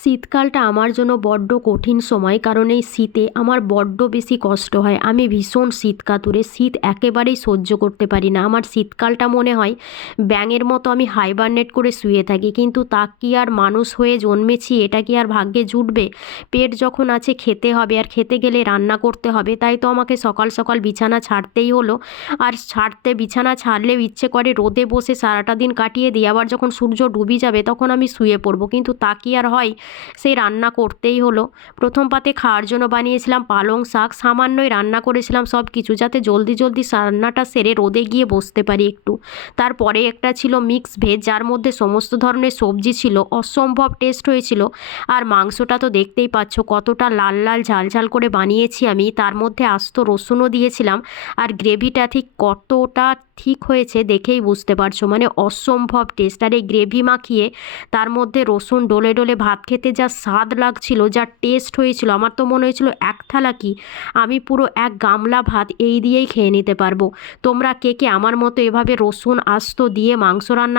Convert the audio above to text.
শীতকালটা আমার জন্য বড্ড কঠিন সময়, কারণ এই শীতে আমার বড্ড বেশি কষ্ট হয়। আমি ভীষণ শীতকাতুরে, শীত একেবারেই সহ্য করতে পারি না। আমার শীতকালটা মনে হয় ব্যাঙের মতো আমি হাইবারনেট করে শুয়ে থাকি, কিন্তু তা কি আর মানুষ হয়ে জন্মেছি, এটা কি আর ভাগ্যে জুটবে? পেট যখন আছে খেতে হবে, আর খেতে গেলে রান্না করতে হবে, তাই তো আমাকে সকাল সকাল বিছানা ছাড়তেই হলো। আর বিছানা ছাড়লেও ইচ্ছে করে রোদে বসে সারাটা দিন কাটিয়ে দিই, আবার যখন সূর্য ডুবে যাবে তখন আমি শুয়ে পড়বো, কিন্তু তা কি আর হয়? সেই রান্না করতেই হলো। প্রথম পাতে খাওয়ার জন্য বানিয়েছিলাম পালং শাক, সামান্যই রান্না করেছিলাম সব কিছু, যাতে জলদি জলদি রান্নাটা সেরে রোদে গিয়ে বসতে পারি একটু। তারপরে একটা ছিল মিক্স ভেজ, যার মধ্যে সমস্ত ধরনের সবজি ছিল, অসম্ভব টেস্ট হয়েছিল। আর মাংসটা তো দেখতেই পাচ্ছ কতটা লাল লাল ঝাল ঝাল করে বানিয়েছি আমি, তার মধ্যে আস্ত রসুনও দিয়েছিলাম। আর গ্রেভিটা ঠিক কতটা ঠিক হয়েছে দেখেই বুঝতে পারছো, মানে অসম্ভব টেস্ট। আর এই গ্রেভি মাখিয়ে তার মধ্যে রসুন ডলে ডলে ভাত খেতে যা স্বাদ লাগছিল, যা টেস্ট হয়েছিল, আমার তো মনে হয়েছিল এক থালা কি, আমি পুরো এক গামলা ভাত এই দিয়েই খেয়ে নিতে পারবো। তোমরা কে কে আমার মতো এভাবে রসুন আস্ত দিয়ে মাংস রান্না